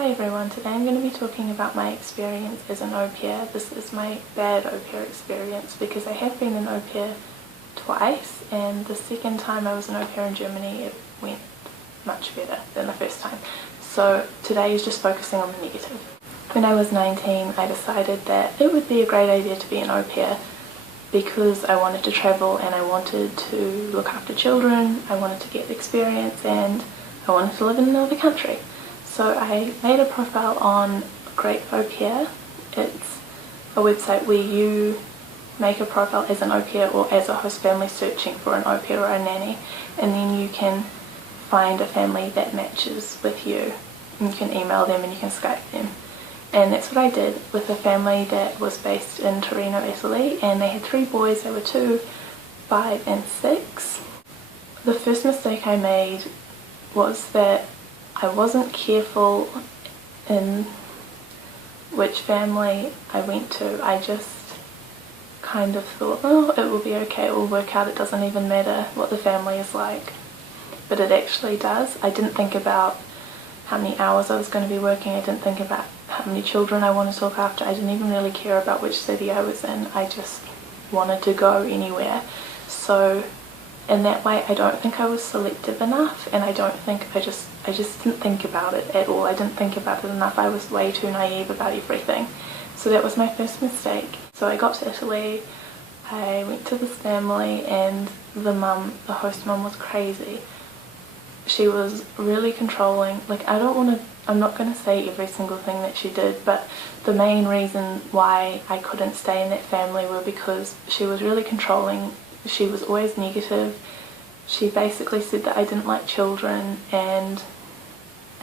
Hi everyone, today I'm going to be talking about my experience as an au pair. This is my bad au pair experience because I have been an au pair twice, and the second time I was an au pair in Germany it went much better than the first time. So today is just focusing on the negative. When I was 19 I decided that it would be a great idea to be an au pair because I wanted to travel and I wanted to look after children, I wanted to get experience and I wanted to live in another country. So I made a profile on Great Au Pair. It's a website where you make a profile as an au pair or as a host family searching for an au pair or a nanny, and then you can find a family that matches with you. And you can email them and you can Skype them. And that's what I did with a family that was based in Torino, Italy, and they had 3 boys. They were 2, 5 and 6. The first mistake I made was that I wasn't careful in which family I went to. I just kind of thought, oh, it will be okay, it will work out, it doesn't even matter what the family is like. But it actually does. I didn't think about how many hours I was going to be working, I didn't think about how many children I wanted to look after, I didn't even really care about which city I was in, I just wanted to go anywhere. So in that way I don't think I was selective enough, and I don't think I just didn't think about it at all. I didn't think about it enough. I was way too naive about everything. So that was my first mistake. So I got to Italy, I went to this family, and the host mum was crazy. She was really controlling. Like, I'm not going to say every single thing that she did, but the main reason why I couldn't stay in that family were because she was really controlling. She was always negative. She basically said that I didn't like children, and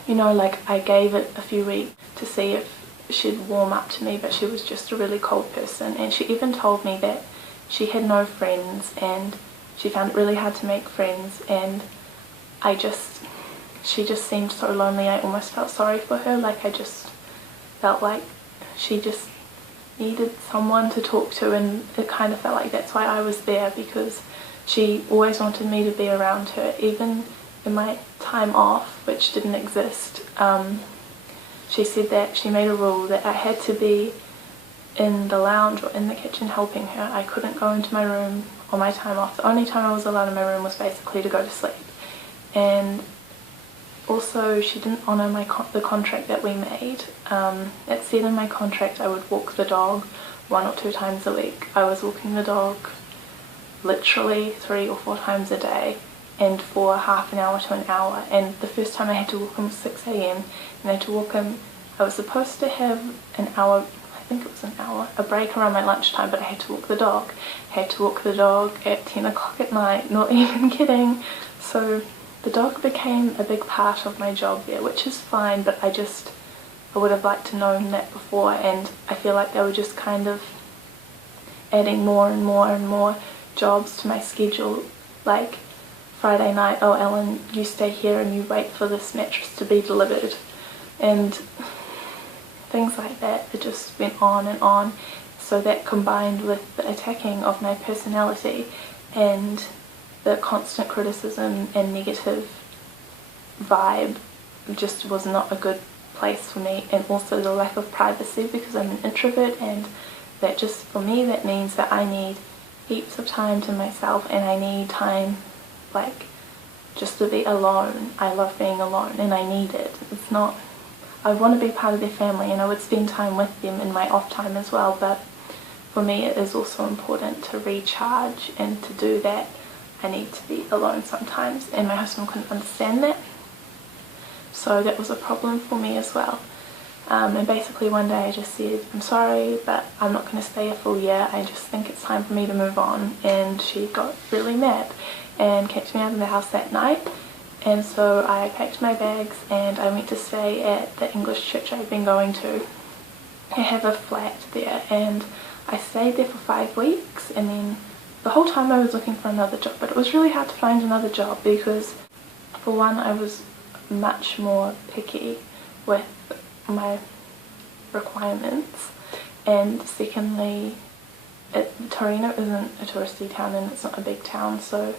you know, like, I gave it a few weeks to see if she'd warm up to me, but she was just a really cold person. And she even told me that she had no friends and she found it really hard to make friends, and she just seemed so lonely. I almost felt sorry for her. Like, I just felt like she just needed someone to talk to, and it kind of felt like that's why I was there, because she always wanted me to be around her. Even in my time off, which didn't exist, she said that she made a rule that I had to be in the lounge or in the kitchen helping her. I couldn't go into my room on my time off. The only time I was allowed in my room was basically to go to sleep. And also she didn't honour the contract that we made. It said in my contract I would walk the dog 1 or 2 times a week. I was walking the dog literally 3 or 4 times a day, and for half an hour to an hour. And the first time I had to walk him was 6 AM, and I had to walk him, I was supposed to have an hour, I think it was an hour, a break around my lunchtime, but I had to walk the dog. I had to walk the dog at 10 o'clock at night, not even kidding. So the dog became a big part of my job there, which is fine, but I would have liked to know that before, and I feel like they were just kind of adding more and more and more jobs to my schedule. Like, Friday night, oh Ellen, you stay here and you wait for this mattress to be delivered, and things like that. It just went on and on. So that, combined with the attacking of my personality and the constant criticism and negative vibe, just was not a good place for me. And also the lack of privacy, because I'm an introvert, and that just, for me, that means that I need heaps of time to myself, and I need time, like, just to be alone. I love being alone and I need it. It's not, I want to be part of their family and I would spend time with them in my off time as well, but for me it is also important to recharge, and to do that I need to be alone sometimes, and my husband couldn't understand that. So that was a problem for me as well. And basically one day I just said, I'm sorry, but I'm not going to stay a full year, I just think it's time for me to move on. And she got really mad and kicked me out of the house that night. And so I packed my bags and I went to stay at the English church I'd been going to. I have a flat there, and I stayed there for 5 weeks, and then the whole time I was looking for another job, but it was really hard to find another job because, for one, I was much more picky with my requirements, and secondly, Torino isn't a touristy town and it's not a big town, so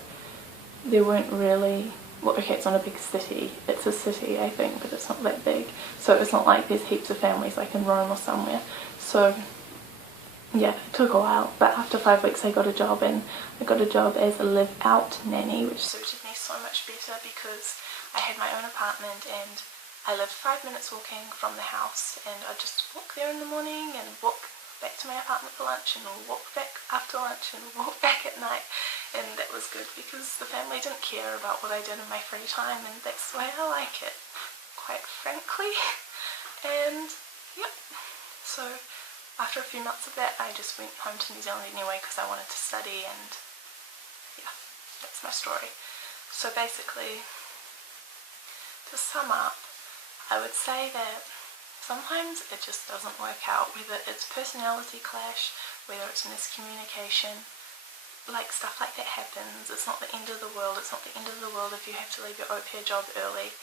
there weren't really well, okay, it's not a big city, it's a city I think, but it's not that big, so it's not like there's heaps of families like in Rome or somewhere. So yeah, it took a while, but after 5 weeks I got a job, and I got a job as a live-out nanny, which suited me so much better because I had my own apartment and I lived 5 minutes walking from the house, and I'd just walk there in the morning and walk back to my apartment for lunch and walk back after lunch and walk back at night, and that was good because the family didn't care about what I did in my free time, and that's the way I like it, quite frankly. And yep, so after a few months of that I just went home to New Zealand anyway because I wanted to study, and yeah, that's my story. So basically, to sum up, I would say that sometimes it just doesn't work out, whether it's personality clash, whether it's miscommunication, like stuff like that happens. It's not the end of the world. It's not the end of the world if you have to leave your au pair job early.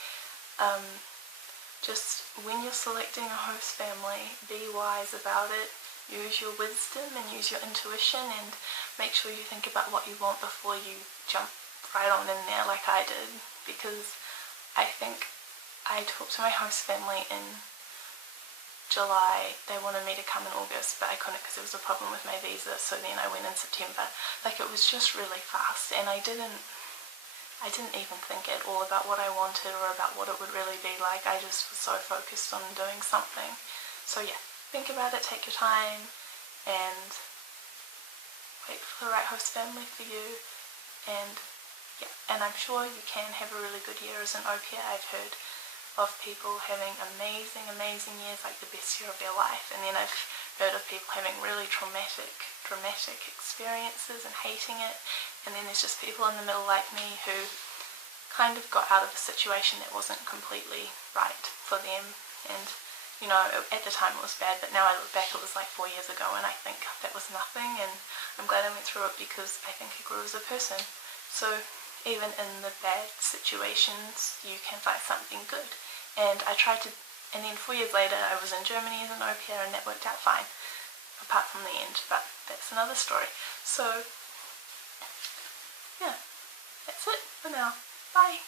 Just when you're selecting a host family, be wise about it. Use your wisdom and use your intuition, and make sure you think about what you want before you jump right on in there like I did, because I think I talked to my host family in July. They wanted me to come in August, but I couldn't because there was a problem with my visa, so then I went in September. Like, it was just really fast, and I didn't even think at all about what I wanted or about what it would really be like. I just was so focused on doing something. So yeah, think about it, take your time, and wait for the right host family for you. And yeah, and I'm sure you can have a really good year as an au pair. I've heard of people having amazing years, like the best year of their life, and then I've heard of people having really traumatic experiences and hating it, and then there's just people in the middle like me who kind of got out of a situation that wasn't completely right for them, and you know, at the time it was bad, but now I look back, it was like 4 years ago, and I think that was nothing, and I'm glad I went through it because I think I grew as a person. So even in the bad situations, you can find something good. And I tried to, and then 4 years later I was in Germany as an au pair, and that worked out fine, apart from the end, but that's another story. So yeah, that's it for now. Bye!